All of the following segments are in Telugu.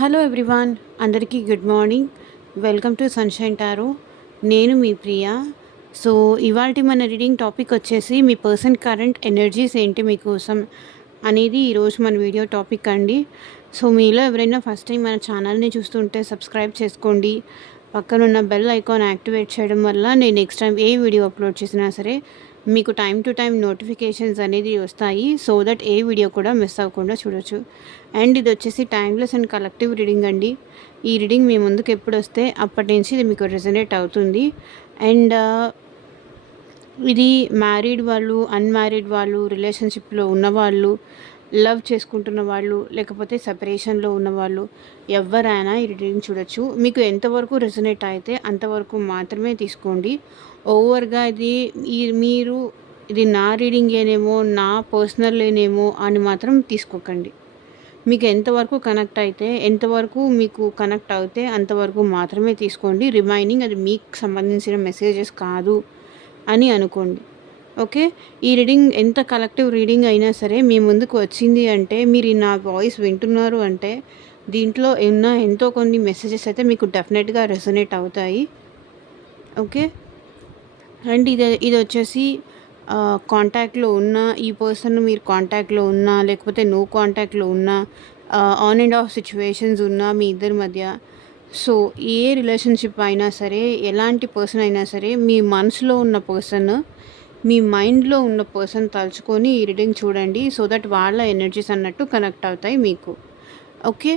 హలో ఎవ్రీవాన్, అందరికీ good morning. Welcome to sunshine tarot. నేను మీ ప్రియ. సో, ఇవాల్టి మన రీడింగ్ టాపిక్ వచ్చేసి మీ పర్సన్ కరెంట్ ఎనర్జీస్ ఏంటి మీకోసం అనేది ఈరోజు మన వీడియో టాపిక్ అండి. సో, మీలో ఎవరైనా ఫస్ట్ టైం మన ఛానల్‌ని చూస్తుంటే సబ్స్క్రైబ్ చేసుకోండి. పక్కనున్న బెల్ ఐకాన్ యాక్టివేట్ చేయడం వల్ల నేను నెక్స్ట్ టైం ఏ వీడియో అప్లోడ్ చేసినా సరే మీకు టైం టు టైం నోటిఫికేషన్స్ అనేది వస్తాయి. సో దట్ ఏ వీడియో కూడా మిస్ అవ్వకుండా చూడొచ్చు. అండ్ ఇది వచ్చేసి టైమ్లెస్ అండ్ కలెక్టివ్ రీడింగ్ అండి. ఈ రీడింగ్ మీ ముందుకు ఎప్పుడు వస్తే అప్పటి నుంచి ఇది మీకు రెజనేట్ అవుతుంది. అండ్ ఇది మ్యారీడ్ వాళ్ళు, అన్‌మ్యారీడ్ వాళ్ళు, రిలేషన్‌షిప్‌లో ఉన్నవాళ్ళు, లవ్ చేసుకుంటున్న వాళ్ళు, లేకపోతే సెపరేషన్‌లో ఉన్నవాళ్ళు ఎవ్వరైనా ఈ రీడింగ్ చూడొచ్చు. మీకు ఎంతవరకు రెజనేట్ అయితే అంతవరకు మాత్రమే తీసుకోండి. ఓవర్‌గా మీరు ఇది నా రీడింగేనేమో, నా పర్సనలేనేమో అని మాత్రం తీసుకోకండి. మీకు ఎంతవరకు కనెక్ట్ అయితే, ఎంతవరకు మీకు కనెక్ట్ అవుతే అంతవరకు మాత్రమే తీసుకోండి. రిమైనింగ్ అది మీకు సంబంధించిన మెసేజెస్ కాదు అని అనుకోండి. ఓకే. ఈ రీడింగ్ ఎంత కలెక్టివ్ రీడింగ్ అయినా సరే మీ ముందుకు వచ్చింది అంటే, మీరు నా వాయిస్ వింటున్నారు అంటే, దీంట్లో ఉన్న ఎంతో కొన్ని మెసేజెస్ అయితే మీకు డెఫినెట్‌గా రెసొనేట్ అవుతాయి. ఓకే. అండ్ ఇదొచ్చేసి కాంటాక్ట్‌లో ఉన్న ఈ పర్సన్ మీరు కాంటాక్ట్‌లో ఉన్నా, లేకపోతే నో కాంటాక్ట్‌లో ఉన్నా, ఆన్ అండ్ ఆఫ్ సిట్యుయేషన్స్ ఉన్నా మీ ఇద్దరి మధ్య. సో, ఏ రిలేషన్‌షిప్ అయినా సరే, ఎలాంటి పర్సన్ అయినా సరే, మీ మనసులో ఉన్న పర్సన్, మీ మైండ్‌లో ఉన్న పర్సన్ తలుచుకొని ఈ రీడింగ్ చూడండి. సో దట్ వాళ్ళ ఎనర్జీస్ అన్నట్టు కనెక్ట్ అవుతాయి మీకు. ఓకే.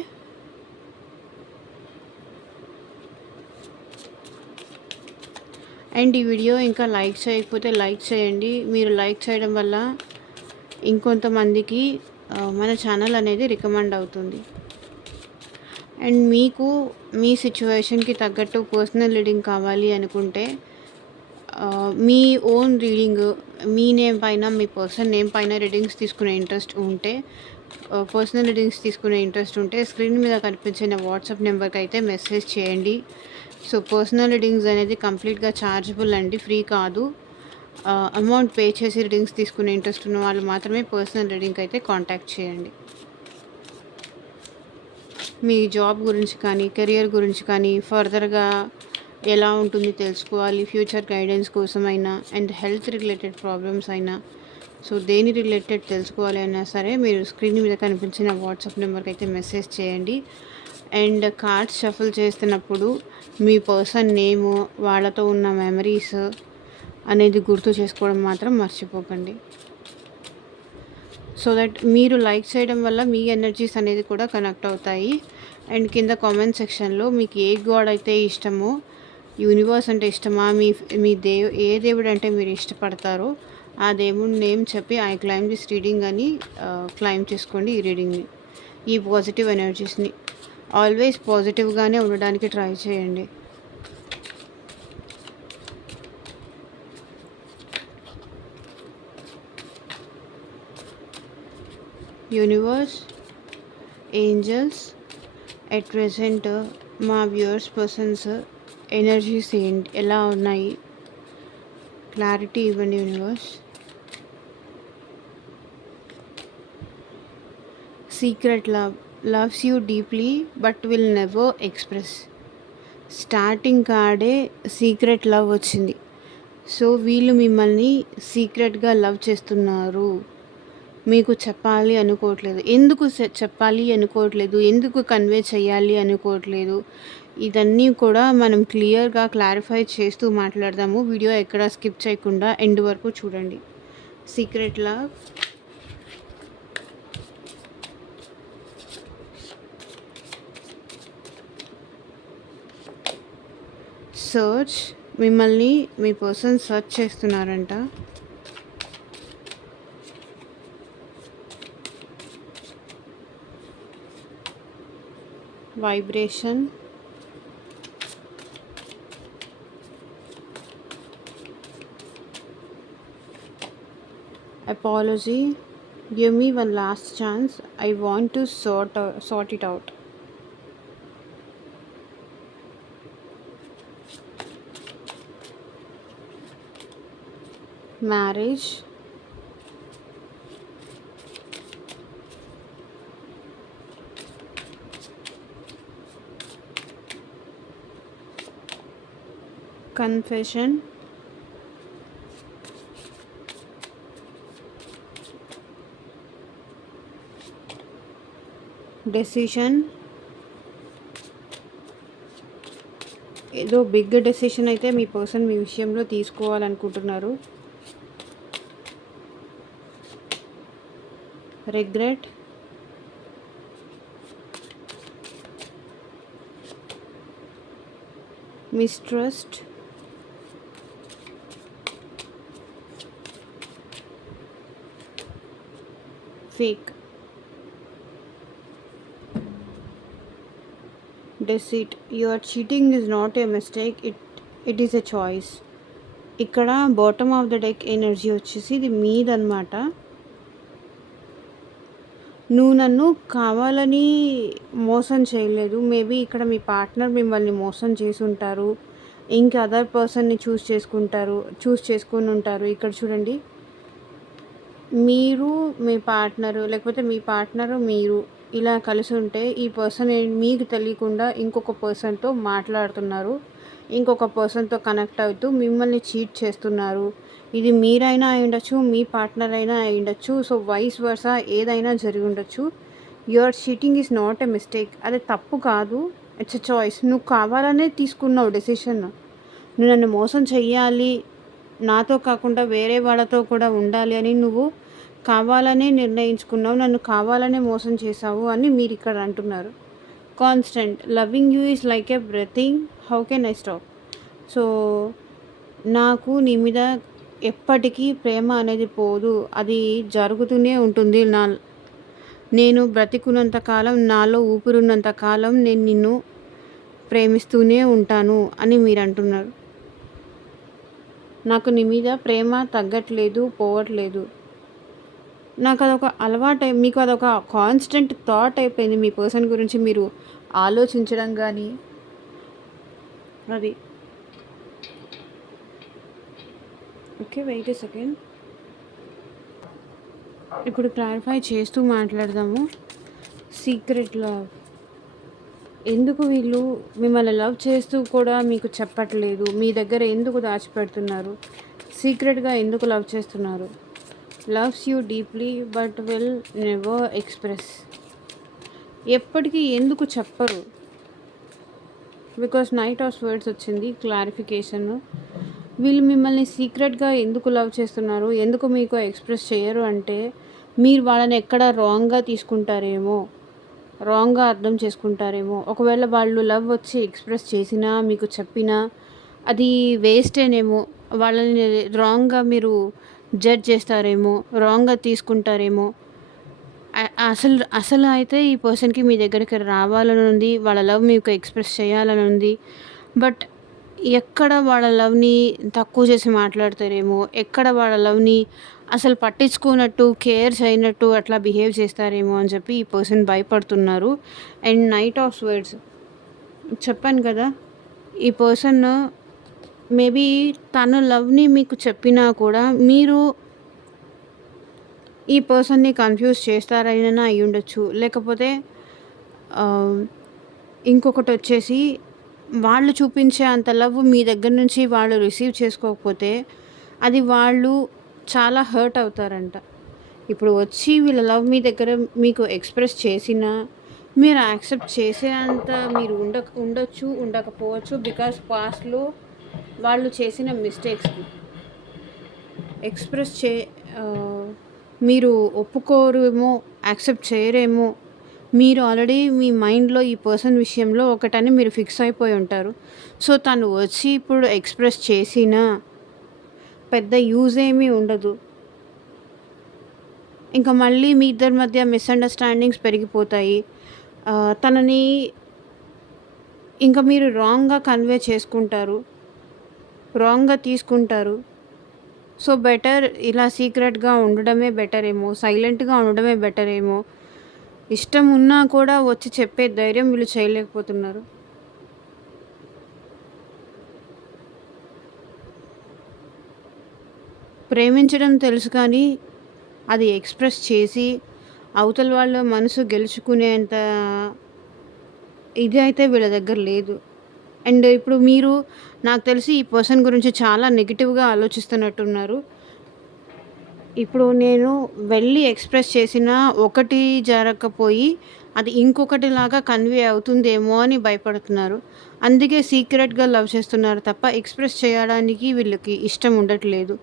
అండ్ ఈ వీడియో ఇంకా లైక్ చేయకపోతే లైక్ చేయండి. మీరు లైక్ చేయడం వల్ల ఇంకొంతమందికి మన ఛానల్ అనేది రికమెండ్ అవుతుంది. అండ్ మీకు మీ సిచ్యువేషన్‌కి తగ్గట్టు పర్సనల్ రీడింగ్ కావాలి అనుకుంటే మీ ఓన్ రీడింగ్, మీ నేమ్ పైన, మీ పర్సన్ నేమ్ పైన రీడింగ్స్ తీసుకునే ఇంట్రెస్ట్ ఉంటే, పర్సనల్ రీడింగ్స్ తీసుకునే ఇంట్రెస్ట్ ఉంటే స్క్రీన్ మీద కనిపించిన వాట్సాప్ నెంబర్కి అయితే మెసేజ్ చేయండి. సో, పర్సనల్ రీడింగ్స్ అనేది కంప్లీట్‌గా ఛార్జబుల్ అండి, ఫ్రీ కాదు. అమౌంట్ పే చేసి రీడింగ్స్ తీసుకునే ఇంట్రెస్ట్ ఉన్న వాళ్ళు మాత్రమే పర్సనల్ రీడింగ్కి అయితే కాంటాక్ట్ చేయండి. మీ జాబ్ గురించి కానీ, కెరియర్ గురించి కానీ, ఫర్దర్‌గా ఎలా ఉంటుంది తెలుసుకోవాలి, ఫ్యూచర్ గైడెన్స్ కోసమైనా, అండ్ హెల్త్ రిలేటెడ్ ప్రాబ్లమ్స్ అయినా, సో దేని రిలేటెడ్ తెలుసుకోవాలి అయినా సరే మీరు స్క్రీన్ మీద కనిపించిన వాట్సాప్ నెంబర్కి అయితే మెసేజ్ చేయండి. అండ్ కార్డ్స్ షఫుల్ చేస్తున్నప్పుడు మీ పర్సన్ నేము, వాళ్ళతో ఉన్న మెమరీస్ అనేది గుర్తు చేసుకోవడం మాత్రం మర్చిపోకండి. సో దట్ మీరు లైక్ చేయడం వల్ల మీ ఎనర్జీస్ అనేది కూడా కనెక్ట్ అవుతాయి. అండ్ కింద కామెంట్ సెక్షన్లో మీకు ఏ గాడ్ అయితే ఇష్టమో, యూనివర్స్ అంటే ఇష్టమా, మీ ఏ దేవుడు అంటే మీరు ఇష్టపడతారో ఆ దేవుడి నేమ్ చెప్పి ఐ క్లైమ్ దిస్ రీడింగ్ అని క్లైమ్ చేసుకోండి ఈ రీడింగ్ని. ఈ పాజిటివ్ ఎనర్జీస్ని ఆల్వేస్ పాజిటివ్గానే ఉండడానికి ట్రై చేయండి. యూనివర్స్, ఏంజల్స్, ఎట్ ప్రెజెంట్ మా వ్యూవర్స్ పర్సన్స్ ఎనర్జీస్ ఎలా ఉన్నాయి, క్లారిటీ ఇవ్వండి universe. Secret love loves you deeply but will never express. Starting కార్డే సీక్రెట్ లవ్ వచ్చింది. సో వీళ్ళు మిమ్మల్ని సీక్రెట్గా లవ్ చేస్తున్నారు. మీకు చెప్పాలి అనుకోవట్లేదు. ఎందుకు చెప్పాలి అనుకోవట్లేదు, ఎందుకు కన్వే చేయాలి అనుకోవట్లేదు, ఇదన్నీ కూడా మనం క్లియర్గా క్లారిఫై చేస్తూ మాట్లాడదాము. వీడియో ఎక్కడ స్కిప్ చేయకుండా ఎండ్ వరకు చూడండి. సీక్రెట్ లవ్, సర్చ్, మిమ్మల్ని మీ పర్సన్ సర్చ్ చేస్తున్నారంట. Vibration, apology, give me one last chance, I want to sort it out. Marriage, confession, decision. ఏదో బిగ్ డెసిషన్ అయితే మీ పర్సన్ మీ విషయంలో తీసుకోవాలనుకుంటున్నారు. Regret, mistrust, fake, deceit. Your cheating is not a mistake, it is a choice. ఇక్కడ bottom of the deck energy వచ్చేసి ఇది మీదన్నమాట. నువ్వు నన్ను కావాలని మోసం చేయలేదు. మేబీ ఇక్కడ మీ పార్ట్నర్ మిమ్మల్ని మోసం చేసి ఉంటారు. ఇంకా అదర్ పర్సన్ని చూస్ చేసుకొని ఉంటారు. ఇక్కడ చూడండి, మీరు మీ పార్ట్నరు, లేకపోతే మీ పార్ట్నరు మీరు ఇలా కలిసి ఉంటే ఈ పర్సన్ మీకు తెలియకుండా ఇంకొక పర్సన్తో మాట్లాడుతున్నారు, ఇంకొక పర్సన్తో కనెక్ట్ అవుతూ మిమ్మల్ని చీట్ చేస్తున్నారు. ఇది మీరైనా అయి ఉండొచ్చు, మీ పార్ట్నర్ అయినా అయి ఉండొచ్చు. సో వైస్ వర్సా ఏదైనా జరిగి ఉండొచ్చు. Your cheating is not a mistake. అది తప్పు కాదు, ఇట్స్ ఎ చాయిస్. నువ్వు కావాలనే తీసుకున్నావు డెసిషన్. నువ్వు నన్ను మోసం చెయ్యాలి, నాతో కాకుండా వేరే వాళ్ళతో కూడా ఉండాలి అని నువ్వు కావాలనే నిర్ణయించుకున్నావు. నన్ను కావాలనే మోసం చేశావు అని మీరు ఇక్కడ అంటున్నారు. Constant loving you is like a breathing, how can I stop. So నాకు నీ మీద ఎప్పటికీ ప్రేమ అనేది పోదు, అది జరుగుతూనే ఉంటుంది. నేను బ్రతికున్నంత కాలం, నాలో ఊపిరున్నంత కాలం నేను నిన్ను ప్రేమిస్తూనే ఉంటాను అని మీరు అంటున్నారు. నాకు నీ మీద ప్రేమ తగ్గట్లేదు, పోవట్లేదు. నాకు అదొక అలవాటు, మీకు అదొక కాన్స్టెంట్ థాట్ అయిపోయింది మీ పర్సన్ గురించి మీరు ఆలోచించడం కానీ. అది ఓకే, వెయిట్ ఏ సెకండ్. ఇప్పుడు క్లారిఫై చేస్తూ మాట్లాడదాము. Secret love. ఎందుకు వీళ్ళు మిమ్మల్ని లవ్ చేస్తూ కూడా మీకు చెప్పట్లేదు? మీ దగ్గర ఎందుకు దాచిపెడుతున్నారు? సీక్రెట్గా ఎందుకు లవ్ చేస్తున్నారు? Loves you deeply but will never express. ఎప్పటికీ ఎందుకు చెప్పరు? బికాస్ నైట్ ఆఫ్ వర్డ్స్ వచ్చింది క్లారిఫికేషన్. వీళ్ళు మిమ్మల్ని సీక్రెట్గా ఎందుకు లవ్ చేస్తున్నారు, ఎందుకు మీకు ఎక్స్ప్రెస్ చేయరు అంటే మీరు వాళ్ళని ఎక్కడ రాంగ్గా తీసుకుంటారేమో, రాంగ్గా అర్థం చేసుకుంటారేమో. ఒకవేళ వాళ్ళు లవ్ వచ్చి ఎక్స్ప్రెస్ చేసినా మీకు చెప్పినా అది వేస్టేనేమో. వాళ్ళని రాంగ్గా మీరు జడ్జ్ చేస్తారేమో, రాంగ్గా తీసుకుంటారేమో. అసలు అయితే ఈ పర్సన్కి మీ దగ్గరికి రావాలని ఉంది, వాళ్ళ లవ్ మీకు ఎక్స్ప్రెస్ చేయాలని ఉంది. బట్ ఎక్కడ వాళ్ళ లవ్ని తక్కువ చేసి మాట్లాడతారేమో, ఎక్కడ వాళ్ళ లవ్ని అసలు పట్టించుకున్నట్టు, కేర్ చేయనట్టు అట్లా బిహేవ్ చేస్తారేమో అని చెప్పి ఈ పర్సన్ భయపడుతున్నారు. అండ్ నైట్ ఆఫ్ వర్డ్స్ చెప్పాను కదా, ఈ పర్సన్ మేబీ తన లవ్ని మీకు చెప్పినా కూడా మీరు ఈ పర్సన్ని కన్ఫ్యూజ్ చేస్తారైనా అయి ఉండొచ్చు. లేకపోతే ఇంకొకటి వచ్చేసి వాళ్ళు చూపించే అంత లవ్ మీ దగ్గర నుంచి వాళ్ళు రిసీవ్ చేసుకోకపోతే అది వాళ్ళు చాలా హర్ట్ అవుతారంట. ఇప్పుడు వచ్చి వీళ్ళ లవ్ మీ దగ్గర మీకు ఎక్స్ప్రెస్ చేసినా మీరు యాక్సెప్ట్ చేసేంత మీరు ఉండొచ్చు, ఉండకపోవచ్చు. బికాస్ పాస్ట్లో వాళ్ళు చేసిన మిస్టేక్స్కి ఎక్స్ప్రెస్ మీరు ఒప్పుకోరేమో, యాక్సెప్ట్ చేయరేమో. మీరు ఆల్రెడీ మీ మైండ్లో ఈ పర్సన్ విషయంలో ఒకటని మీరు ఫిక్స్ అయిపోయి ఉంటారు. సో తను వచ్చి ఇప్పుడు ఎక్స్ప్రెస్ చేసినా పెద్ద యూజ్ ఏమీ ఉండదు. ఇంకా మళ్ళీ మీ ఇద్దరి మధ్య మిస్అండర్స్టాండింగ్స్ పెరిగిపోతాయి. తనని ఇంకా మీరు రాంగ్గా కన్వే చేసుకుంటారు, రాంగ్గా తీసుకుంటారు. సో బెటర్ ఇలా సీక్రెట్గా ఉండడమే బెటర్ ఏమో, సైలెంట్గా ఉండడమే బెటర్ ఏమో. ఇష్టం ఉన్నా కూడా వచ్చి చెప్పే ధైర్యం వీళ్ళు చేయలేకపోతున్నారు. ప్రేమించడం తెలుసు కానీ అది ఎక్స్ప్రెస్ చేసి అవతల వాళ్ళ మనసు గెలుచుకునేంత ఇది అయితే వీళ్ళ దగ్గర లేదు. అండ్ ఇప్పుడు మీరు నాకు తెలిసి ఈ పర్సన్ గురించి చాలా నెగెటివ్‌గా ఆలోచిస్తున్నట్టున్నారు. ఇప్పుడు నేను వెళ్ళి ఎక్స్‌ప్రెస్ చేసినా ఒకటి జరగకపోయి, అది ఇంకొకటిలాగా కన్వే అవుతుందేమో అని భయపడుతున్నారు. అందుకే సీక్రెట్‌గా లవ్ చేస్తున్నారు తప్ప, ఎక్స్‌ప్రెస్ చేయడానికి వీళ్ళకి ఇష్టం ఉండట్లేదు.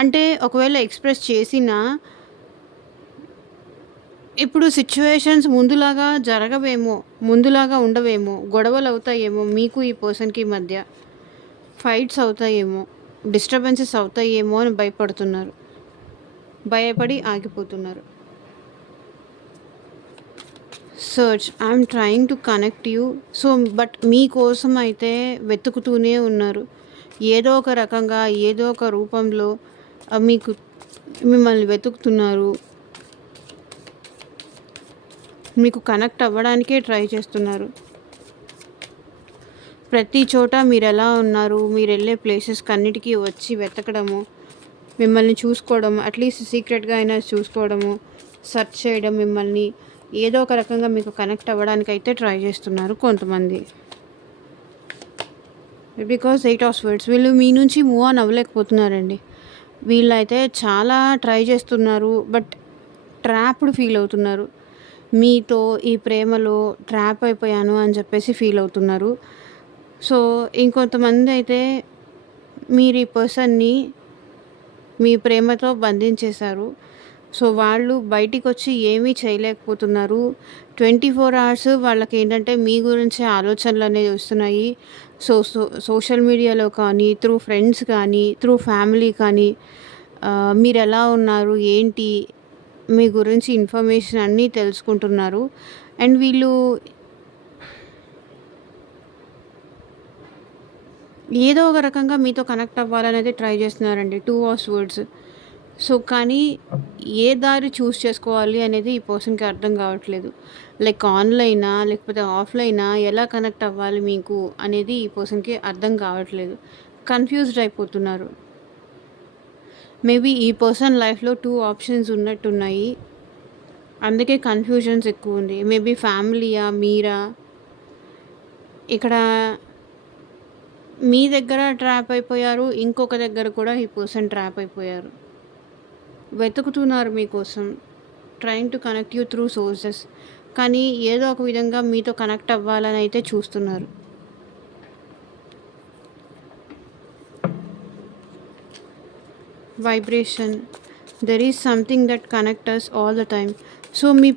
అంటే ఒకవేళ ఎక్స్‌ప్రెస్ చేసినా, ఇప్పుడు సిట్యుయేషన్స్ ముందులాగా జరగవేమో, ముందులాగా ఉండవేమో, గొడవలవుతాయేమో మీకు ఈ పర్సన్‌కి మధ్య. ఫైట్స్ అవుతాయేమో, డిస్టర్బెన్సెస్ అవుతాయేమో అని భయపడుతున్నారు. భయపడి ఆగిపోతున్నారు. Search I'm trying to connect you. So but మీకోసం అయితే వెతుకుతూనే ఉన్నారు. ఏదో ఒక రకంగా, ఏదో ఒక రూపంలో మీకు మిమ్మల్ని వెతుకుతున్నారు. మీకు కనెక్ట్ అవ్వడానికే ట్రై చేస్తున్నారు. ప్రతి చోట మీరెలా ఉన్నారు, మీరెళ్ళే ప్లేసెస్‌కి అన్నిటికి వచ్చి వెతకడము, మిమ్మల్ని చూసుకోవడం, అట్లీస్ట్ సీక్రెట్‌గా అయినా చూసుకోవడము, సెర్చ్ చేయడం మిమ్మల్ని, ఏదో ఒక రకంగా మీకు కనెక్ట్ అవ్వడానికైతే ట్రై చేస్తున్నారు కొంతమంది. బికాజ్ 8 ఆఫ్ స్వర్డ్స్ వీళ్ళు మీ నుంచి మూవ్ ఆన్ అవ్వలేకపోతున్నారండి. వీళ్ళైతే చాలా ట్రై చేస్తున్నారు. బట్ ట్రాప్డ్ ఫీల్ అవుతున్నారు. మీతో ఈ ప్రేమలో ట్రాప్ అయిపోయాను అని చెప్పేసి ఫీల్ అవుతున్నారు. సో ఇంకొంతమంది అయితే మీరు ఈ పర్సన్‌ని మీ ప్రేమతో బంధించేశారు. సో వాళ్ళు బయటికొచ్చి ఏమీ చేయలేకపోతున్నారు. 24 అవర్స్ వాళ్ళకేంటంటే మీ గురించే ఆలోచనలనేవి వస్తున్నాయి. సోషల్ మీడియాలో కానీ, త్రూ ఫ్రెండ్స్ కానీ, త్రూ ఫ్యామిలీ కానీ మీరెలా ఉన్నారు, ఏంటి, మీ గురించి ఇన్ఫర్మేషన్ అన్నీ తెలుసుకుంటున్నారు. అండ్ వీళ్ళు ఏదో ఒక రకంగా మీతో కనెక్ట్ అవ్వాలనేది ట్రై చేస్తున్నారండి. 2 ఆఫ్ స్వర్డ్స్. సో కానీ ఏ దారి చూస్ చేసుకోవాలి అనేది ఈ పర్సన్‌కి అర్థం కావట్లేదు. లైక్ ఆన్‌లైనా, లేకపోతే ఆఫ్‌లైనా, ఎలా కనెక్ట్ అవ్వాలి మీకు అనేది ఈ పర్సన్‌కి అర్థం కావట్లేదు. కన్‌ఫ్యూజ్డ్ అయిపోతున్నారు. మేబీ ఈ పర్సన్ లైఫ్‌లో 2 ఆప్షన్స్ ఉన్నట్టున్నాయి. అందుకే కన్‌ఫ్యూజన్స్ ఎక్కువుంది. మేబీ ఫ్యామిలీయా, మీరా? ఇక్కడ మీ దగ్గర ట్రాప్ అయిపోయారు. ఇంకొక దగ్గర కూడా ఈ పర్సన్ ట్రాప్ అయిపోయారు. వెతుకుతున్నారు మీకోసం. Trying to connect you through sources. కానీ ఏదో ఒక విధంగా మీతో కనెక్ట్ అవ్వాలని అయితే చూస్తున్నారు. Vibration. There is something that connect us all the time. So మీ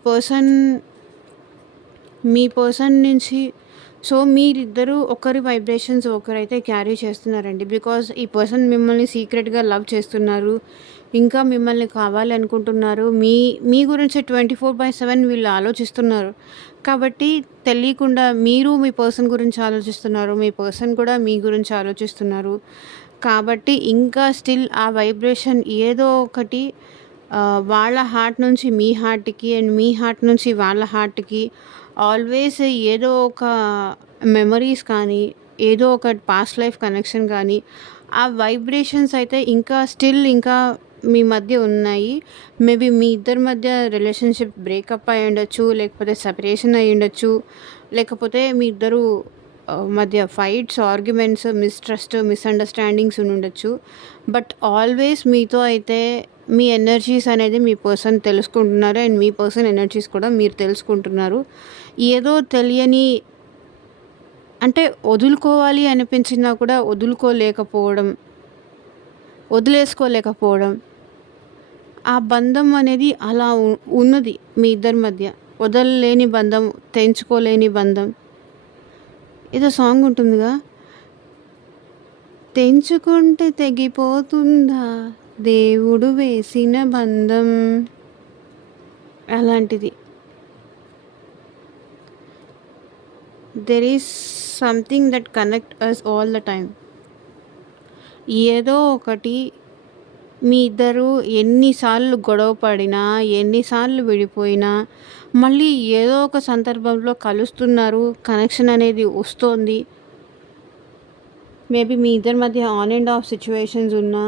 పర్సన్ నుంచి మీరిద్దరూ ఒకరి వైబ్రేషన్స్ ఒకరైతే క్యారీ చేస్తున్నారండి. బికాజ్ ఈ పర్సన్ మిమ్మల్ని సీక్రెట్‌గా లవ్ చేస్తున్నారు. ఇంకా మిమ్మల్ని కావాలి అనుకుంటున్నారు. మీ గురించే 24/7 వీళ్ళు ఆలోచిస్తున్నారు. కాబట్టి తెలియకుండా మీరు మీ పర్సన్ గురించి ఆలోచిస్తున్నారు. మీ పర్సన్ కూడా మీ గురించి ఆలోచిస్తున్నారు. కాబట్టి ఇంకా స్టిల్ ఆ వైబ్రేషన్ ఏదో ఒకటి వాళ్ళ హార్ట్ నుంచి మీ హార్ట్‌కి, అండ్ మీ హార్ట్ నుంచి వాళ్ళ హార్ట్‌కి ఆల్వేస్ ఏదో ఒక మెమరీస్ కానీ, ఏదో ఒక పాస్ట్ లైఫ్ కనెక్షన్ కానీ, ఆ వైబ్రేషన్స్ అయితే ఇంకా స్టిల్ ఇంకా మీ మధ్య ఉన్నాయి. మేబీ మీ ఇద్దరి మధ్య రిలేషన్‌షిప్ బ్రేకప్ అయ్యుండొచ్చు, లేకపోతే సెపరేషన్ అయ్యుండొచ్చు, లేకపోతే మీ ఇద్దరు మధ్య ఫైట్స్, ఆర్గ్యుమెంట్స్, మిస్‌ట్రస్ట్, మిస్‌అండర్‌స్టాండింగ్స్ ఉండుండొచ్చు. బట్ ఆల్వేస్ మీతో అయితే మీ ఎనర్జీస్ అనేది మీ పర్సన్ తెలుసుకుంటున్నారు. అండ్ మీ పర్సన్ ఎనర్జీస్ కూడా మీరు తెలుసుకుంటున్నారు. ఏదో తెలియని, అంటే వదులుకోవాలి అనిపించినా కూడా వదిలేసుకోలేకపోవడం. ఆ బంధం అనేది అలా ఉన్నది మీ ఇద్దరి మధ్య. వదలలేని బంధం, తెంచుకోలేని బంధం. ఏదో సాంగ్ ఉంటుందిగా, తెంచుకుంటే తెగిపోతుందా దేవుడు వేసిన బంధం, అలాంటిది. There is something that connect us all the time. ఏదో ఒకటి మీ ఇద్దరు ఎన్నిసార్లు గొడవ పడినా, ఎన్నిసార్లు విడిపోయినా, మళ్ళీ ఏదో ఒక సందర్భంలో కలుస్తున్నారు. కనెక్షన్ అనేది వస్తోంది. మేబీ మీ ఇద్దరి మధ్య ఆన్ అండ్ ఆఫ్ సిచ్యువేషన్స్ ఉన్నా,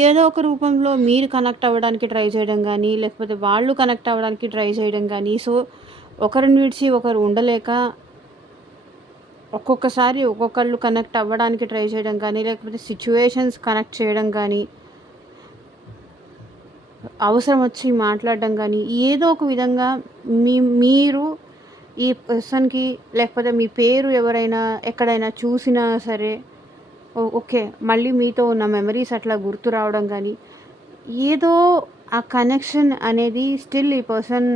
ఏదో ఒక రూపంలో మీరు కనెక్ట్ అవ్వడానికి ట్రై చేయడం కానీ, లేకపోతే వాళ్ళు కనెక్ట్ అవ్వడానికి ట్రై చేయడం కానీ, సో ఒకరిని విడిచి ఒకరు ఉండలేక ఒక్కొక్కసారి ఒక్కొక్కళ్ళు కనెక్ట్ అవ్వడానికి ట్రై చేయడం కానీ, లేకపోతే సిచ్యువేషన్స్ కనెక్ట్ చేయడం కానీ, అవసరం వచ్చి మాట్లాడడం కానీ, ఏదో ఒక విధంగా మీరు ఈ పర్సన్‌కి, లేకపోతే మీ పేరు ఎవరైనా ఎక్కడైనా చూసినా సరే, ఓకే. మళ్ళీ మీతో ఉన్న మెమరీస్ అట్లా గుర్తు రావడం గానీ, ఏదో ఆ కనెక్షన్ అనేది స్టిల్ ఈ పర్సన్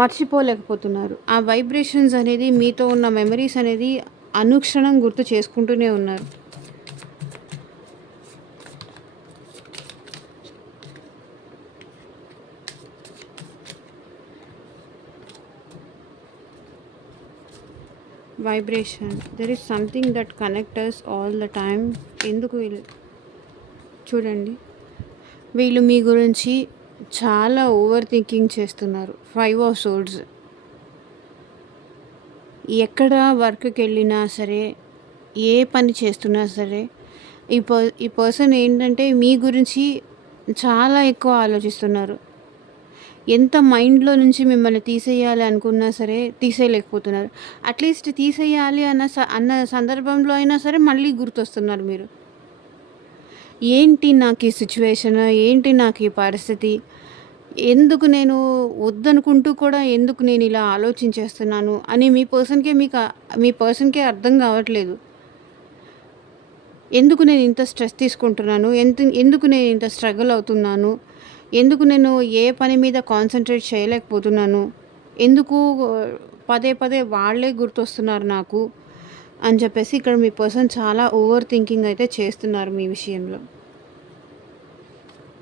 మర్చిపోలేకపోతున్నారు. ఆ వైబ్రేషన్స్ అనేది, మీతో ఉన్న మెమరీస్ అనేది అనుక్షణం గుర్తు చేసుకుంటూనే ఉన్నారు. Vibration, there is something that connect us all the time. ఎందుకు వీళ్ళు చూడండి, వీళ్ళు మీ గురించి చాలా ఓవర్ థింకింగ్ చేస్తున్నారు. 5 ఆఫ్ సోర్డ్స్. ఎక్కడ వర్క్కి వెళ్ళినా సరే, ఏ పని చేస్తున్నా సరే, ఈ పర్సన్ ఏంటంటే మీ గురించి చాలా ఎక్కువ ఆలోచిస్తున్నారు. ఎంత మైండ్లో నుంచి మిమ్మల్ని తీసేయాలి అనుకున్నా సరే తీసేయలేకపోతున్నారు. అట్లీస్ట్ తీసేయాలి అన్న సందర్భంలో అయినా సరే మళ్ళీ గుర్తొస్తున్నారు మీరు. ఏంటి నాకు ఈ సిచ్యువేషన్, ఏంటి నాకు ఈ పరిస్థితి, ఎందుకు నేను వద్దనుకుంటూ కూడా ఎందుకు నేను ఇలా ఆలోచించేస్తున్నాను అని మీ పర్సన్కే అర్థం కావట్లేదు. ఎందుకు నేను ఇంత స్ట్రెస్ తీసుకుంటున్నాను, ఎందుకు నేను ఇంత స్ట్రగుల్ అవుతున్నాను, ఎందుకు నేను ఏ పని మీద కాన్సన్ట్రేట్ చేయలేకపోతున్నాను, ఎందుకు పదే పదే వాళ్ళే గుర్తొస్తున్నారు నాకు అని చెప్పేసి ఇక్కడ మీ పర్సన్ చాలా ఓవర్ థింకింగ్ అయితే చేస్తున్నారు మీ విషయంలో.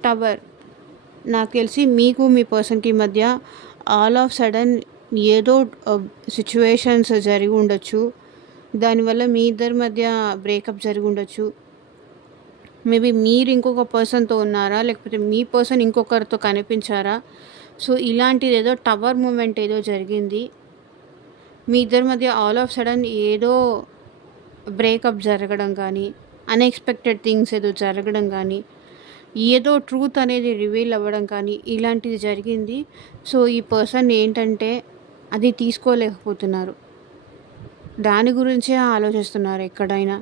టవర్, నాకు తెలిసి మీకు మీ పర్సన్కి మధ్య ఆల్ ఆఫ్ సడన్ ఏదో సిచ్యువేషన్స్ జరిగి ఉండొచ్చు. దానివల్ల మీ ఇద్దరి మధ్య బ్రేకప్ జరిగి ఉండొచ్చు. మేబీ మీరు ఇంకొక పర్సన్తో ఉన్నారా, లేకపోతే మీ పర్సన్ ఇంకొకరితో కనిపించారా. సో ఇలాంటిది ఏదో టవర్ మూమెంట్ ఏదో జరిగింది. మీ ఇద్దరి మధ్య ఆల్ ఆఫ్ సడన్ ఏదో బ్రేకప్ జరగడం కానీ, అన్ఎక్స్పెక్టెడ్ థింగ్స్ ఏదో జరగడం కానీ, ఏదో ట్రూత్ అనేది రివీల్ అవ్వడం కానీ ఇలాంటిది జరిగింది. సో ఈ పర్సన్ ఏంటంటే అది తీసుకోలేకపోతున్నారు. దాని గురించే ఆలోచిస్తున్నారు ఎక్కడైనా.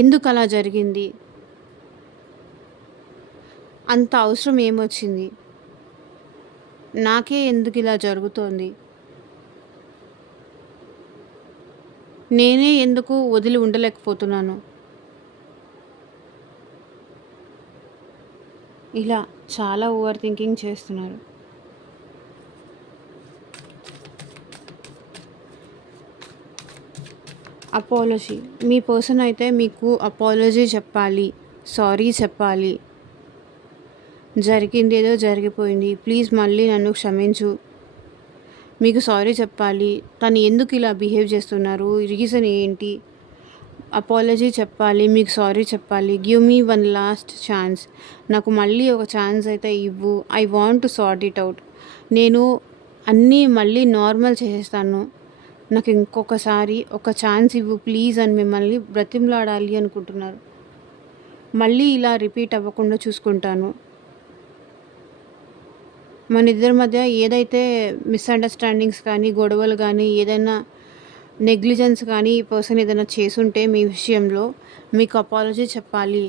ఎందుకు అలా జరిగింది, అంత అవసరం ఏమొచ్చింది, నాకే ఎందుకు ఇలా జరుగుతోంది, నేనే ఎందుకు వదిలి ఉండలేకపోతున్నాను, ఇలా చాలా ఓవర్ థింకింగ్ చేస్తున్నారు. అపాలజీ, మీ పర్సన్ అయితే మీకు అపాలజీ చెప్పాలి, సారీ చెప్పాలి. జరిగింది ఏదో జరిగిపోయింది, ప్లీజ్ మళ్ళీ నన్ను క్షమించు, మీకు సారీ చెప్పాలి, తను ఎందుకు ఇలా బిహేవ్ చేస్తున్నారు, రీజన్ ఏంటి, అపాలజీ చెప్పాలి, మీకు సారీ చెప్పాలి. Give me one last chance, నాకు మళ్ళీ ఒక ఛాన్స్ అయితే ఇవ్వు. I want to sort it out, నేను అన్నీ మళ్ళీ నార్మల్ చేసేస్తాను, నాకు ఇంకొకసారి ఒక ఛాన్స్ ఇవ్వు ప్లీజ్ అని మిమ్మల్ని బ్రతిమలాడాలి అనుకుంటున్నారు. మళ్ళీ ఇలా రిపీట్ అవ్వకుండా చూసుకుంటాను. మన ఇద్దరి మధ్య ఏదైతే మిస్అండర్స్టాండింగ్స్ కానీ, గొడవలు కానీ, ఏదైనా నెగ్లిజెన్స్ కానీ ఈ పర్సన్ ఏదైనా చేసుంటే మీ విషయంలో మీకు అపాలజీ చెప్పాలి.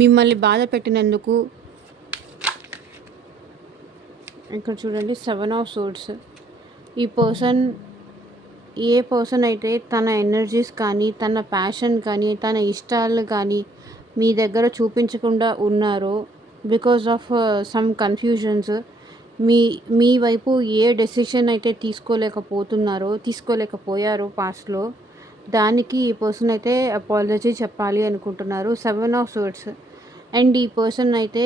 మిమ్మల్ని బాధ పెట్టినందుకు. ఇక్కడ చూడండి 7 ఆఫ్ సోర్డ్స్. ఈ పర్సన్, ఏ పర్సన్ అయితే తన ఎనర్జీస్ కానీ, తన ప్యాషన్ కానీ, తన ఇష్టాలు కానీ మీ దగ్గర చూపించకుండా ఉన్నారో, బికాజ్ ఆఫ్ సమ్ కన్ఫ్యూజన్స్, మీ వైపు ఏ డెసిషన్ అయితే తీసుకోలేకపోయారో పాస్ట్లో, దానికి ఈ పర్సన్ అయితే అపాలజీ చెప్పాలి అనుకుంటున్నారు. 7 ఆఫ్ సోర్డ్స్. అండ్ ఈ పర్సన్ అయితే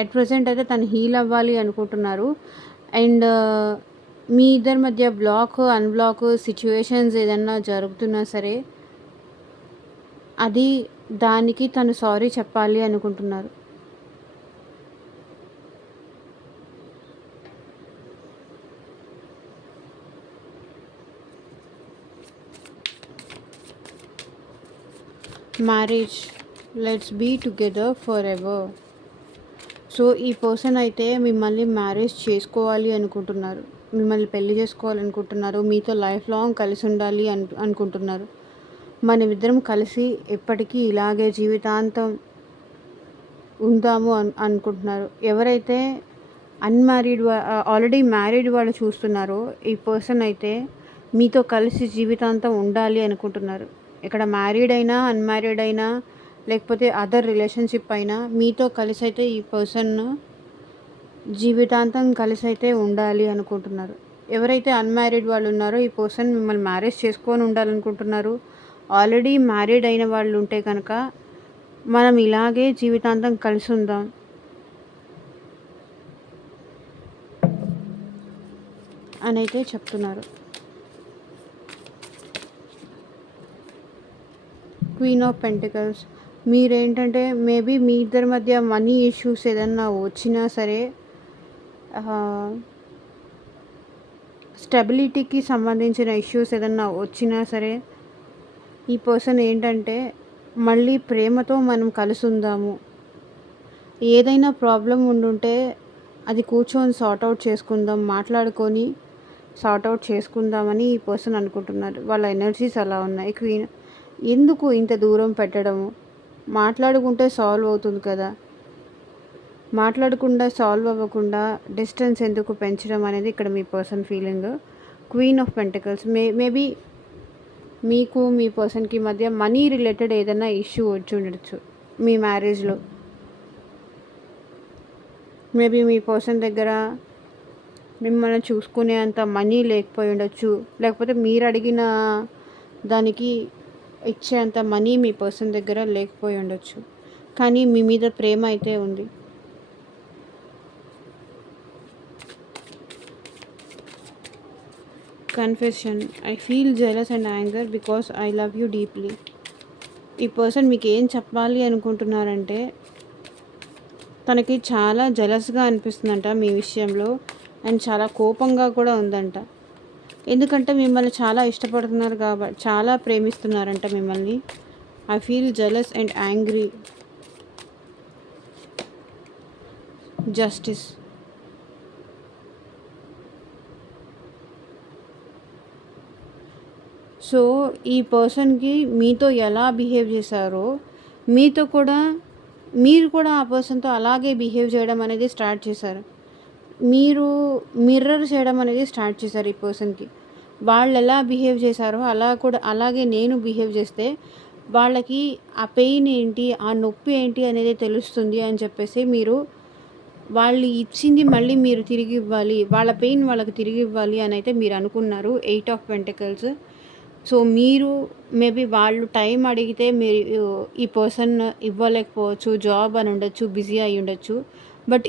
అట్ ప్రెజెంట్ అయితే తను హీల్ అవ్వాలి అనుకుంటున్నారు. అండ్ మీ ఇద్దరి మధ్య అన్బ్లాక్ సిచ్యువేషన్స్ ఏదన్నా జరుగుతున్నా సరే దానికి తను సారీ చెప్పాలి అనుకుంటున్నారు. Marriage, let's be together forever. So ఈ పర్సన్ అయితే మిమ్మల్ని మ్యారేజ్ చేసుకోవాలి అనుకుంటున్నారు, మిమ్మల్ని పెళ్లి చేసుకోవాలనుకుంటున్నారు, మీతో లైఫ్ లాంగ్ కలిసి ఉండాలి అనుకుంటున్నారు. మనమిద్దరం కలిసి ఎప్పటికీ ఇలాగే జీవితాంతం ఉందాము అనుకుంటున్నారు. ఎవరైతే అన్‌మ్యారీడ్ ఆల్రెడీ మ్యారీడ్ వాళ్ళు చూస్తున్నారో, ఈ పర్సన్ అయితే మీతో కలిసి జీవితాంతం ఉండాలి అనుకుంటున్నారు. ఇక్కడ మ్యారీడ్ అయినా, అన్‌మ్యారీడ్ అయినా, లేకపోతే అదర్ రిలేషన్‌షిప్ అయినా మీతో కలిసైతే ఈ పర్సన్ జీవితాంతం కలిసైతే ఉండాలి అనుకుంటున్నారు. ఎవరైతే అన్‌మ్యారీడ్ వాళ్ళు ఉన్నారో, ఈ పర్సన్ మిమ్మల్ని మ్యారేజ్ చేసుకొని ఉండాలనుకుంటున్నారు. ఆల్రెడీ మ్యారీడ్ అయిన వాళ్ళు ఉంటే కనుక మనం ఇలాగే జీవితాంతం కలిసి ఉందాం అని అయితే చెప్తున్నారు. Queen of pentacles. మీరేంటంటే మేబీ మీ ఇద్దరి మధ్య మనీ ఇష్యూస్ ఏదన్నా వచ్చినా సరే, స్టెబిలిటీకి సంబంధించిన ఇష్యూస్ ఏదన్నా వచ్చినా సరే, ఈ పర్సన్ ఏంటంటే మళ్ళీ ప్రేమతో మనం కలిసి ఉందాము, ఏదైనా ప్రాబ్లం ఉండుంటే అది కూర్చొని సార్ట్ అవుట్ చేసుకుందాం, మాట్లాడుకొని సార్ట్ అవుట్ చేసుకుందామని ఈ పర్సన్ అనుకుంటున్నారు. వాళ్ళ ఎనర్జీస్ అలా ఉన్నాయి. క్వీన్ ఎందుకు ఇంత దూరం పెట్టడము, మాట్లాడుకుంటే సాల్వ్ అవుతుంది కదా, మాట్లాడకుండా సాల్వ్ అవ్వకుండా డిస్టెన్స్ ఎందుకు పెంచడం అనేది ఇక్కడ మీ person feeling. Queen of pentacles. Maybe మీకు మీ పర్సన్కి మధ్య మనీ రిలేటెడ్ ఏదైనా ఇష్యూ వచ్చి ఉండొచ్చు మీ మ్యారేజ్లో. మేబీ మీ పర్సన్ దగ్గర మిమ్మల్ని చూసుకునే అంత మనీ లేకపోయి ఉండొచ్చు, లేకపోతే మీరు అడిగిన దానికి ఇచ్చేంత మనీ మీ పర్సన్ దగ్గర లేకపోయి ఉండొచ్చు, కానీ మీ మీద ప్రేమ అయితే ఉంది. Confession. I feel jealous and anger because I love you deeply. ఈ పర్సన్ మీకు ఏం చెప్పాలి అనుకుంటున్నారంటే, తనకి చాలా జెలస్గా అనిపిస్తుందంట మీ విషయంలో, అండ్ చాలా కోపంగా కూడా ఉందంట. ఎందుకంటే మిమ్మల్ని చాలా ఇష్టపడుతున్నారు కాబట్టి, చాలా ప్రేమిస్తున్నారంట మిమ్మల్ని. I feel jealous and angry. Justice. So ఈ పర్సన్కి మీతో ఎలా బిహేవ్ చేశారో, మీతో కూడా మీరు కూడా ఆ పర్సన్తో అలాగే బిహేవ్ చేయడం అనేది స్టార్ట్ చేశారు. మీరు మిర్రర్ చేయడం అనేది స్టార్ట్ చేశారు ఈ పర్సన్కి. వాళ్ళు ఎలా బిహేవ్ చేశారో అలాగే నేను బిహేవ్ చేస్తే వాళ్ళకి ఆ పెయిన్ ఏంటి, ఆ నొప్పి ఏంటి అనేది తెలుస్తుంది అని చెప్పేసి మీరు వాళ్ళు ఇచ్చింది మళ్ళీ మీరు తిరిగి ఇవ్వాలి, వాళ్ళ పెయిన్ వాళ్ళకి తిరిగి ఇవ్వాలి అని అయితే మీరు అనుకున్నారు. 8 ఆఫ్ పెంటికల్స్. సో మీరు మేబీ వాళ్ళు టైం అడిగితే మీరు ఈ పర్సన్ ఇవ్వలేకపోవచ్చు, జాబ్ అని ఉండొచ్చు, బిజీ అయి ఉండొచ్చు. బట్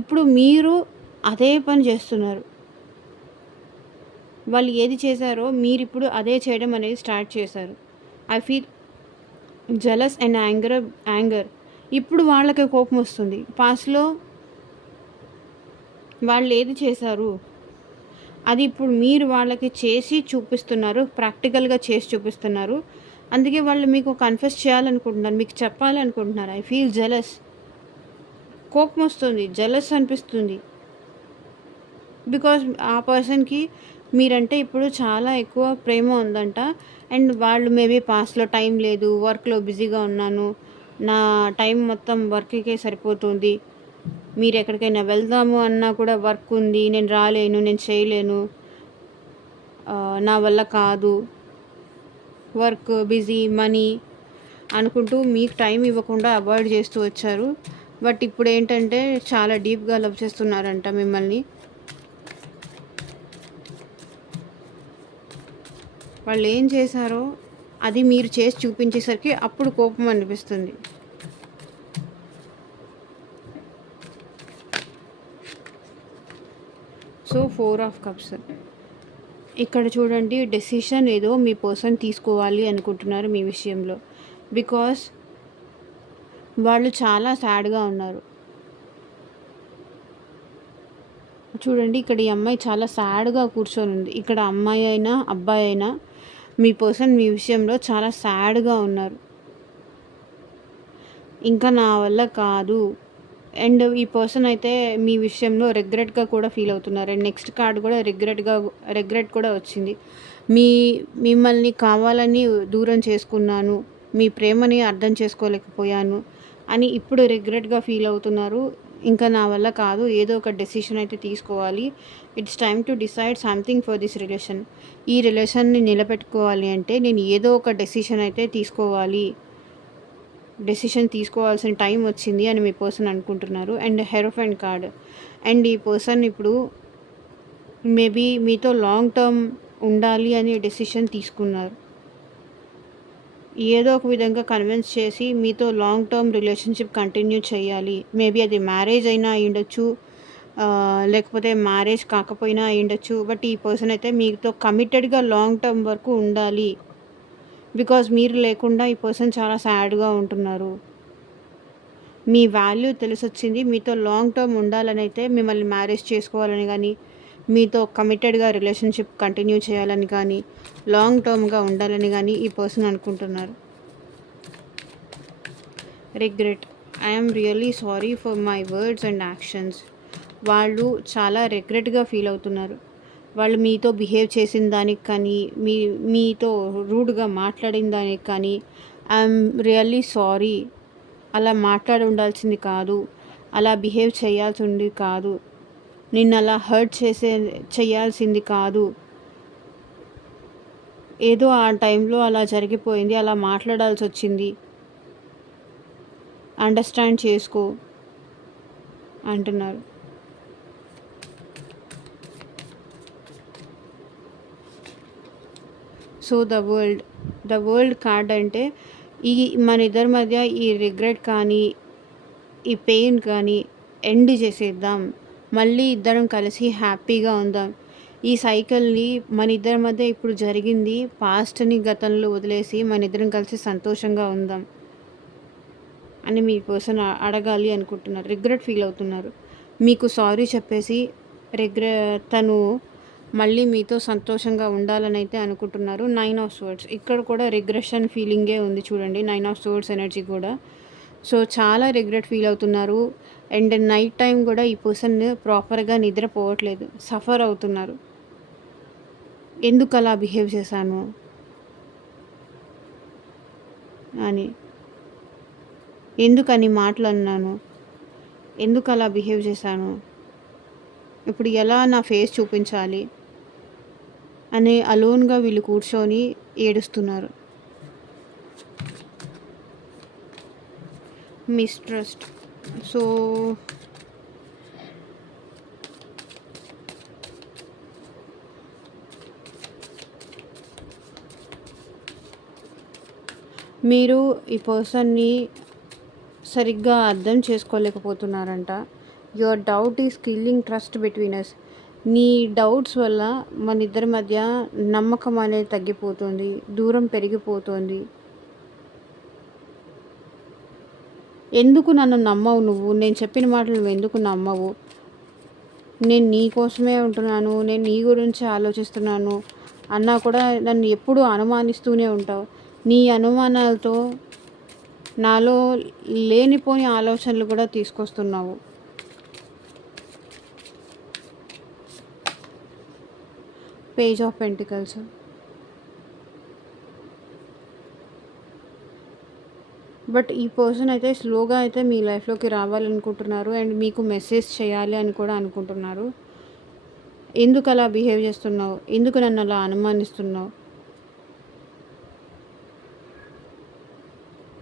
ఇప్పుడు మీరు అదే పని చేస్తున్నారు. వాళ్ళు ఏది చేశారో మీరు ఇప్పుడు అదే చేయడం అనేది స్టార్ట్ చేశారు. I feel jealous and anger. ఇప్పుడు వాళ్ళకి కోపం వస్తుంది. పాస్ట్లో వాళ్ళు ఏది చేశారు అది ఇప్పుడు మీరు వాళ్ళకి చేసి చూపిస్తున్నారు, ప్రాక్టికల్గా చేసి చూపిస్తున్నారు. అందుకే వాళ్ళు మీకు కన్ఫెస్ చేయాలనుకుంటున్నారు, మీకు చెప్పాలనుకుంటున్నారు. I feel jealous. కోపం వస్తుంది, జెలస్ అనిపిస్తుంది. బికాజ్ ఆ పర్సన్కి మీరంటే ఇప్పుడు చాలా ఎక్కువ ప్రేమ ఉందంట. అండ్ వాళ్ళు మేబీ పాస్ట్లో టైం లేదు, వర్క్లో బిజీగా ఉన్నాను, నా టైం మొత్తం వర్క్కే సరిపోతుంది, మీరు ఎక్కడికైనా వెళ్దాము అన్నా కూడా వర్క్ ఉంది, నేను రాలేను, నేను చేయలేను, నా వల్ల కాదు, వర్క్, బిజీ, మనీ అనుకుంటూ మీకు టైం ఇవ్వకుండా అవాయిడ్ చేస్తూ వచ్చారు. బట్ ఇప్పుడు ఏంటంటే చాలా డీప్గా లవ్ చేస్తున్నారంట మిమ్మల్ని. వాళ్ళు ఏం చేశారో అది మీరు చేసి చూపించేసరికి అప్పుడు కోపం అనిపిస్తుంది. So 4 of cups. ఇక్కడ చూడండి, డెసిషన్ ఏదో మీ పర్సన్ తీసుకోవాలి అనుకుంటున్నారు మీ విషయంలో. బికాస్ వాళ్ళు చాలా సాడ్గా ఉన్నారు. చూడండి, ఇక్కడ ఈ అమ్మాయి చాలా సాడ్గా కూర్చొని ఉంది. ఇక్కడ అమ్మాయి అయినా అబ్బాయి అయినా మీ పర్సన్ మీ విషయంలో చాలా సాడ్గా ఉన్నారు. ఇంకా నా వల్ల కాదు, అండ్ ఈ పర్సన్ అయితే మీ విషయంలో రిగ్రెట్‌గా కూడా ఫీల్ అవుతున్నారు. అండ్ నెక్స్ట్ కార్డ్ కూడా రిగ్రెట్ కూడా వచ్చింది. మీ మిమ్మల్ని కావాలని దూరం చేసుకున్నాను. మీ ప్రేమని అర్థం చేసుకోలేకపోయాను అని ఇప్పుడు రిగ్రెట్‌గా ఫీల్ అవుతున్నారు. ఇంకా నా వల్ల కాదు. ఏదో ఒక డెసిషన్ అయితే తీసుకోవాలి. It's time to decide something for this relation. ఈ రిలేషన్‌ని నిలబెట్టుకోవాలి అంటే నేను ఏదో ఒక డెసిషన్ అయితే తీసుకోవాలి. డెసిషన్ తీసుకోవాల్సిన టైం వచ్చింది అని మీ పర్సన్ అనుకుంటున్నారు. And hierophant card. అండ్ ఈ పర్సన్ ఇప్పుడు మేబీ మీతో లాంగ్ టర్మ్ ఉండాలి అని డెసిషన్ తీసుకున్నారు. ఏదో ఒక విధంగా కన్విన్స్ చేసి మీతో లాంగ్ టర్మ్ రిలేషన్షిప్ కంటిన్యూ చేయాలి. మేబీ అది మ్యారేజ్ అయినా అయ్యుండొచ్చు. లేకపోతే మ్యారేజ్ కాకపోయినా అయ్యుండొచ్చు. బట్ ఈ పర్సన్ అయితే మీతో కమిటెడ్‌గా లాంగ్ టర్మ్ వరకు ఉండాలి. బికాజ్ మీరు లేకుండా ఈ పర్సన్ చాలా సాడ్‌గా ఉంటున్నారు. మీ వాల్యూ తెలిసొచ్చింది. మీతో లాంగ్ టర్మ్ ఉండాలని అయితే మిమ్మల్ని మ్యారేజ్ చేసుకోవాలని కానీ, మీతో కమిటెడ్‌గా రిలేషన్షిప్ కంటిన్యూ చేయాలని కానీ, లాంగ్ టర్మ్‌గా ఉండాలని కానీ ఈ పర్సన్ అనుకుంటున్నారు. Regret. I am really sorry for my words and actions. వాళ్ళు చాలా రిగ్రెట్‌గా ఫీల్ అవుతున్నారు. వాళ్ళు మీతో బిహేవ్ చేసిన దానికి కానీ, మీతో రూడ్‌గా మాట్లాడిన దానికి కానీ, ఐ యామ్ రియల్లీ సారీ. అలా మాట్లాడి ఉండాల్సింది కాదు. అలా బిహేవ్ చేయాల్సింది కాదు. నిన్ను అలా హర్ట్ చేయాల్సింది కాదు. ఏదో ఆ టైంలో అలా జరిగిపోయింది. అలా మాట్లాడాల్సి వచ్చింది. అండర్స్టాండ్ చేసుకో అంటున్నారు. సో ద వరల్డ్ కార్డ్ అంటే మన ఇద్దరి మధ్య ఈ రిగ్రెట్ కానీ, ఈ పెయిన్ కానీ ఎండ్ చేసేద్దాం. మళ్ళీ ఇద్దరం కలిసి హ్యాపీగా ఉందాం. ఈ సైకిల్ని మన ఇద్దరి మధ్య ఇప్పుడు జరిగింది పాస్ట్‌ని గతంలో వదిలేసి మన ఇద్దరం కలిసి సంతోషంగా ఉందాం అని మీ పర్సన్ అడగాలి అనుకుంటున్నారు. రిగ్రెట్ ఫీల్ అవుతున్నారు. మీకు సారీ చెప్పేసి తను మళ్ళీ మీతో సంతోషంగా ఉండాలని అయితే అనుకుంటున్నారు. 9 ఆఫ్ సోర్డ్స్. ఇక్కడ కూడా రిగ్రెషన్ ఫీలింగే ఉంది చూడండి. 9 ఆఫ్ సోర్డ్స్ ఎనర్జీ కూడా. సో చాలా రిగ్రెట్ ఫీల్ అవుతున్నారు. అండ్ నైట్ టైం కూడా ఈ పర్సన్ ప్రాపర్గా నిద్రపోవట్లేదు. సఫర్ అవుతున్నారు. ఎందుకు అలా బిహేవ్ చేశాను అని, ఎందుకని మాటలు అన్నాను, ఎందుకు అలా బిహేవ్ చేశాను, ఇప్పుడు ఎలా నా ఫేస్ చూపించాలి అని అలోన్గా వీళ్ళు కూర్చొని ఏడుస్తున్నారు. మిస్ట్రస్ట్. సో మీరు ఈ పర్సన్ని సరిగ్గా అర్థం చేసుకోలేకపోతున్నారంట. Your doubt is killing trust between us. నీ డౌట్స్ వల్ల మన ఇద్దరి మధ్య నమ్మకం అనేది తగ్గిపోతుంది, దూరం పెరిగిపోతుంది. ఎందుకు నన్ను నమ్మవు నువ్వు? నేను చెప్పిన మాటలు నువ్వు ఎందుకు నమ్మవు? నేను నీ కోసమే ఉంటున్నాను, నేను నీ గురించి ఆలోచిస్తున్నాను అన్నా కూడా నన్ను ఎప్పుడూ అనుమానిస్తూనే ఉంటావు. నీ అనుమానాలతో నాలో లేనిపోని ఆలోచనలు కూడా తీసుకొస్తున్నావు. Page of pentacles. బట్ ఈ పర్సన్ అయితే స్లోగా అయితే మీ లైఫ్లోకి రావాలనుకుంటున్నారు అండ్ మీకు మెసేజ్ చేయాలి అని కూడా అనుకుంటున్నారు. ఎందుకు అలా బిహేవ్ చేస్తున్నావు, ఎందుకు నన్ను అలా అనుమానిస్తున్నావు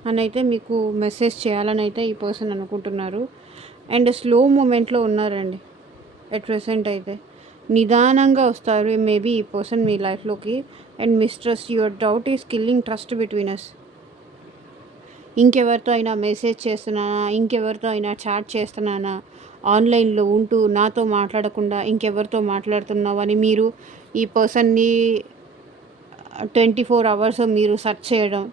అని అయితే మీకు మెసేజ్ చేయాలని అయితే ఈ పర్సన్ అనుకుంటున్నారు. అండ్ స్లో మూమెంట్లో ఉన్నారండి ఎట్ ప్రెసెంట్ అయితే. నిదానంగా వస్తారు మేబీ ఈ పర్సన్ మీ లైఫ్లోకి. And mistrust. Your doubt is killing trust between us. ఇంకెవరితో అయినా మెసేజ్ చేస్తున్నానా, ఇంకెవరితో అయినా చాట్ చేస్తున్నానా, ఆన్లైన్లో ఉంటూ నాతో మాట్లాడకుండా ఇంకెవరితో మాట్లాడుతున్నావు అని మీరు ఈ పర్సన్ని 24 అవర్స్ మీరు సెర్చ్ చేయడం,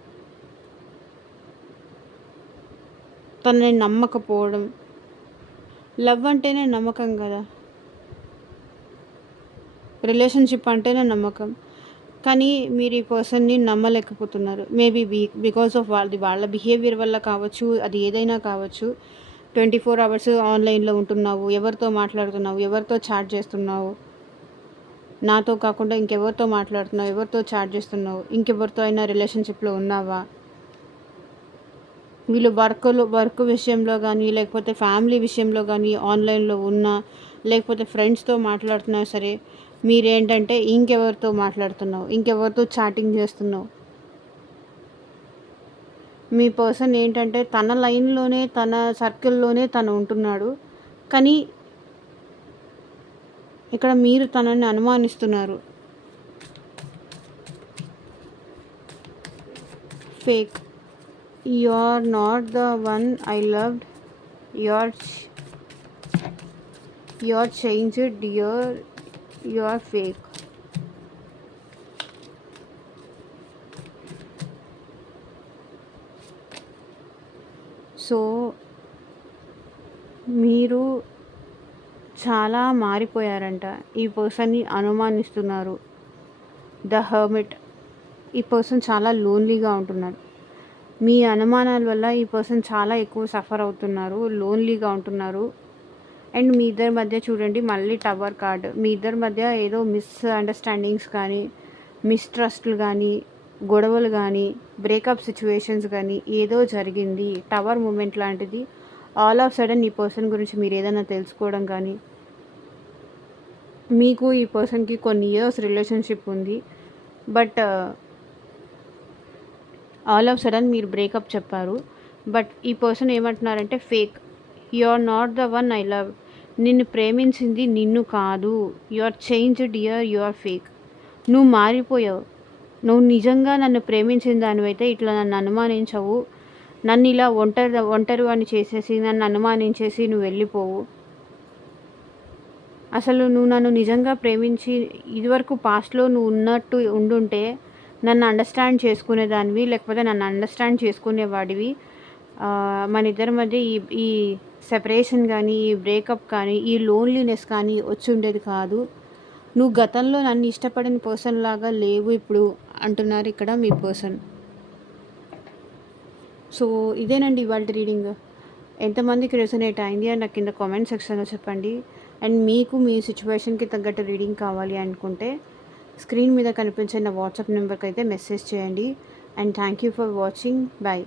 తనని నమ్మకపోవడం. లవ్ అంటేనే నమ్మకం కదా, రిలేషన్షిప్ అంటేనే నమ్మకం. కానీ మీరు ఈ పర్సన్ని నమ్మలేకపోతున్నారు. మేబీ బికాస్ ఆఫ్ వాళ్ళ బిహేవియర్ వల్ల కావచ్చు, అది ఏదైనా కావచ్చు. 24 అవర్స్ ఆన్లైన్లో ఉంటున్నావు, ఎవరితో మాట్లాడుతున్నావు, ఎవరితో చాట్ చేస్తున్నావు, నాతో కాకుండా ఇంకెవరితో మాట్లాడుతున్నావు, ఎవరితో చాట్ చేస్తున్నావు, ఇంకెవరితో అయినా రిలేషన్షిప్లో ఉన్నావా, వీళ్ళు వర్క్ విషయంలో కానీ లేకపోతే ఫ్యామిలీ విషయంలో కానీ ఆన్లైన్లో ఉన్నా లేకపోతే ఫ్రెండ్స్తో మాట్లాడుతున్నా సరే మీరేంటంటే ఇంకెవరితో మాట్లాడుతున్నావు, ఇంకెవరితో చాటింగ్ చేస్తున్నావు. మీ పర్సన్ ఏంటంటే తన లైన్లోనే తన సర్కిల్లోనే తను ఉంటున్నాడు, కానీ ఇక్కడ మీరు తనని అనుమానిస్తున్నారు. Fake. You are not the one I loved. You're changed, dear. You are fake. So మీరు చాలా మారిపోయారంట. ఈ పర్సన్ని అనుమానిస్తున్నారు. The hermit. ఈ పర్సన్ చాలా లోన్లీగా ఉంటున్నాడు. మీ అనుమానాల వల్ల ఈ పర్సన్ చాలా ఎక్కువ సఫర్ అవుతున్నారు, లోన్లీగా ఉంటున్నారు. అండ్ మీ ఇద్దరి మధ్య చూడండి మళ్ళీ టవర్ కార్డ్. మీ ఇద్దరి మధ్య ఏదో మిస్అండర్స్టాండింగ్స్ కానీ మిస్ట్రస్ట్లు కానీ గొడవలు కానీ బ్రేకప్ సిచ్యువేషన్స్ కానీ ఏదో జరిగింది. టవర్ మూమెంట్ లాంటిది. ఆల్ ఆఫ్ సడన్ ఈ పర్సన్ గురించి మీరు ఏదైనా తెలుసుకోవడం కానీ, మీకు ఈ పర్సన్కి కొన్ని ఇయర్స్ రిలేషన్షిప్ ఉంది, బట్ ఆల్ ఆఫ్ సడన్ మీరు బ్రేకప్ చెప్పారు. బట్ ఈ పర్సన్ ఏమంటున్నారంటే fake. You are not the one I love. నిన్ను ప్రేమించింది నిన్ను కాదు. You are changed dear. You are fake. నువ్వు మారిపోయావు. నువ్వు నిజంగా నన్ను ప్రేమించిన దానివైతే ఇట్లా నన్ను అనుమానించవు. నన్ను ఇలా ఒంటరి అని చేసేసి నన్ను అనుమానించేసి నువ్వు వెళ్ళిపోవు. అసలు నువ్వు నన్ను నిజంగా ప్రేమించి ఇదివరకు పాస్ట్లో నువ్వు ఉన్నట్టు ఉండుంటే నన్ను అండర్స్టాండ్ చేసుకునేదానివి, లేకపోతే నన్ను అండర్స్టాండ్ చేసుకునేవాడివి. మన ఇద్దరి మధ్య ఈ సెపరేషన్ కానీ ఈ బ్రేకప్ కానీ ఈ లోన్లీనెస్ కానీ వచ్చి ఉండేది కాదు. నువ్వు గతంలో నన్ను ఇష్టపడిన పర్సన్ లాగా లేవు ఇప్పుడు అంటున్నారు ఇక్కడ మీ పర్సన్. సో ఇదేనండి ఇవాళ రీడింగ్. ఎంతమందికి రెసొనేట్ అయింది అని నాకు కింద కామెంట్ సెక్షన్లో చెప్పండి. అండ్ మీకు మీ సిచ్యువేషన్కి తగ్గట్టు రీడింగ్ కావాలి అనుకుంటే స్క్రీన్ మీద కనిపించే నా వాట్సాప్ నెంబర్కి అయితే మెసేజ్ చేయండి. And thank you for watching. Bye.